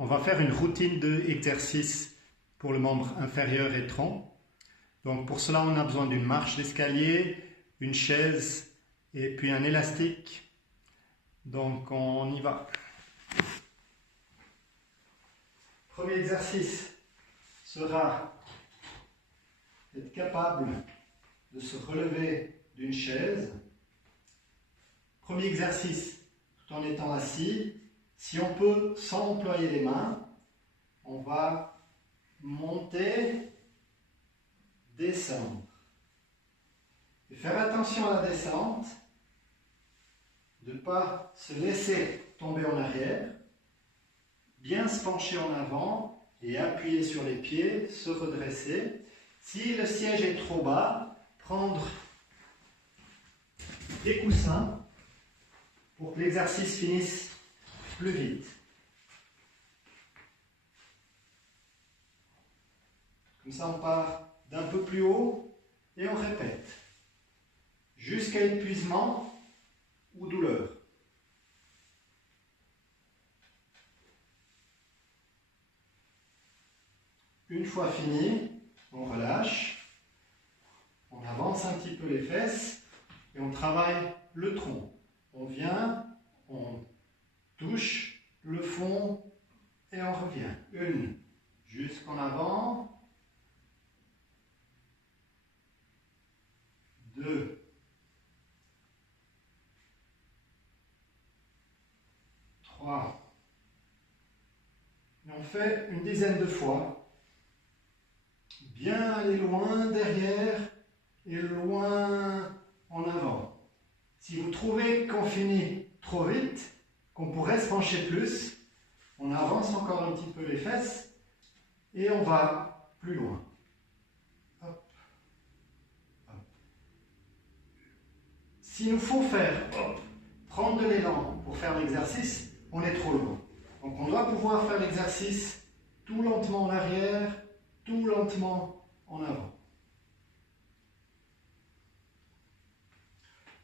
On va faire une routine d'exercice pour le membre inférieur et tronc. Donc pour cela, on a besoin d'une marche d'escalier, une chaise et puis un élastique. Donc on y va. Premier exercice sera d'être capable de se relever d'une chaise. Premier exercice, tout en étant assis. Si on peut, sans employer les mains, on va monter, descendre. Et faire attention à la descente, de ne pas se laisser tomber en arrière, bien se pencher en avant et appuyer sur les pieds, se redresser. Si le siège est trop bas, prendre des coussins pour que l'exercice finisse plus vite. Comme ça, on part d'un peu plus haut et on répète jusqu'à épuisement ou douleur. Une fois fini, on relâche, on avance un petit peu les fesses et on travaille le tronc. On vient, on touche le fond et on revient. Une, jusqu'en avant. Deux. Trois. Et on fait une dizaine de fois. Bien aller loin derrière et loin en avant. Si vous trouvez qu'on finit trop vite, qu'on pourrait se pencher plus, on avance encore un petit peu les fesses et on va plus loin. Hop, hop. S'il nous faut faire, prendre de l'élan pour faire l'exercice, on est trop loin. Donc on doit pouvoir faire l'exercice tout lentement en arrière, tout lentement en avant.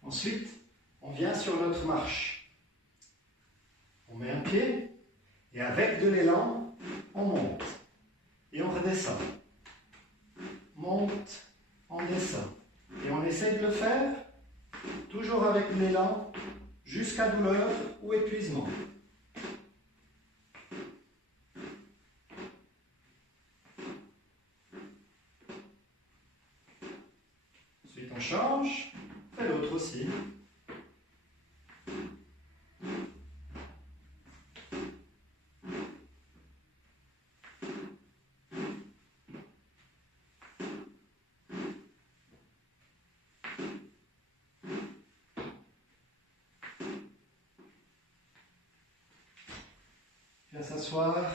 Ensuite, on vient sur notre marche. On met un pied et avec de l'élan, on monte et on redescend. Monte, on descend. Et on essaie de le faire toujours avec l'élan jusqu'à douleur ou épuisement. Ensuite, on change, et l'autre aussi. Viens s'asseoir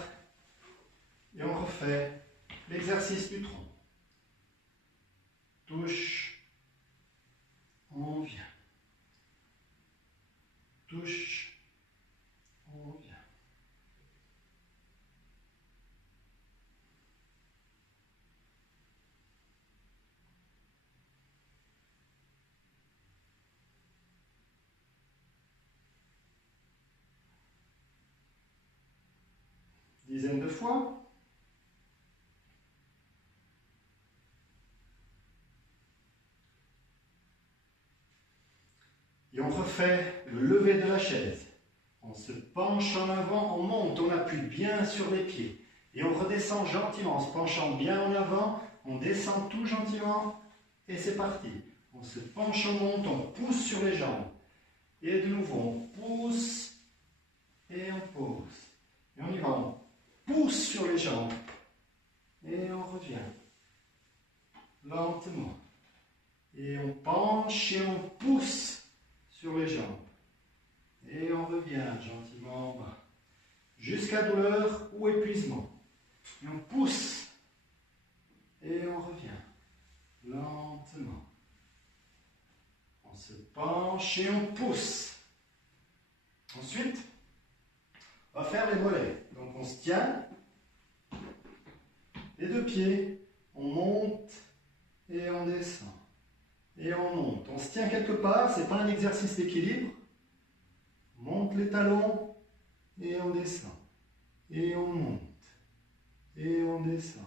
et on refait l'exercice du tronc. Touche, on vient. Touche, on vient. Dizaine de fois. Et on refait le lever de la chaise. On se penche en avant, on monte, on appuie bien sur les pieds. Et on redescend gentiment, en se penchant bien en avant, on descend tout gentiment et c'est parti. On se penche, on monte, on pousse sur les jambes. Et de nouveau, on pousse et on pose. Et on y va, on pousse sur les jambes et on revient lentement. Et on penche et on pousse sur les jambes. Et on revient gentiment en bas. Jusqu'à douleur ou épuisement. Et on pousse. Et on revient. Lentement. On se penche et on pousse. Ensuite, on va faire les mollets. Donc on se tient. Les deux pieds. On monte et on descend. Et on monte. On se tient quelque part, ce n'est pas un exercice d'équilibre. On monte les talons et on descend. et on monte, et on descend.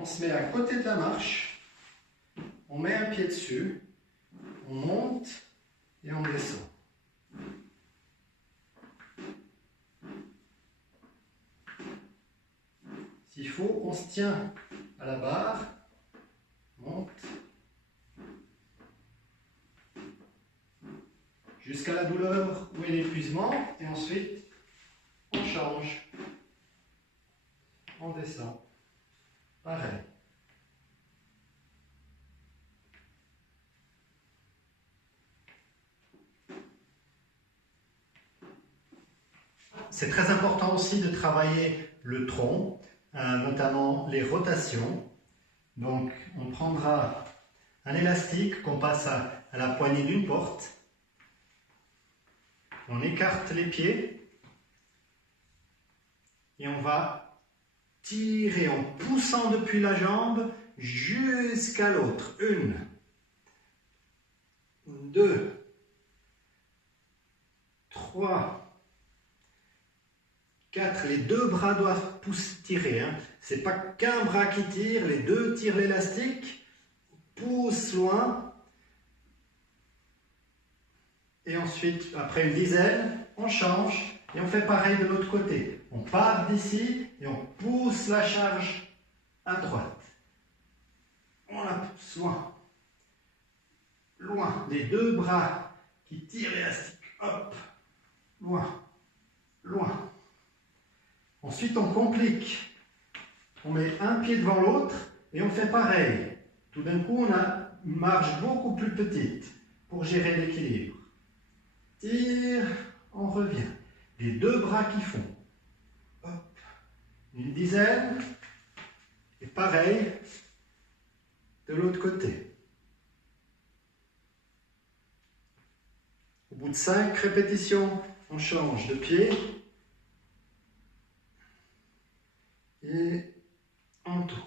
On se met à côté de la marche, on met un pied dessus, on monte et on descend. S'il faut, on se tient à la barre, monte, jusqu'à la douleur ou l'épuisement, et ensuite on change, on descend, pareil. C'est très important aussi de travailler le tronc, notamment les rotations. Donc on prendra un élastique qu'on passe à la poignée d'une porte. On écarte les pieds et on va tirer en poussant depuis la jambe jusqu'à l'autre. 1, 2, 3, 4, les deux bras doivent tirer. Ce n'est pas qu'un bras qui tire, les deux tirent l'élastique, poussent loin. Et ensuite, après une dizaine, on change et on fait pareil de l'autre côté. On part d'ici et on pousse la charge à droite. On la pousse loin. Loin. Les deux bras qui tirent l'élastique. Hop. Loin. Loin. Ensuite, on complique. On met un pied devant l'autre et on fait pareil. Tout d'un coup, on a une marge beaucoup plus petite pour gérer l'équilibre. Tire, on revient. Les deux bras qui font. Hop. Une dizaine. Et pareil de l'autre côté. Au bout de 5 répétitions, on change de pied. Et on tourne.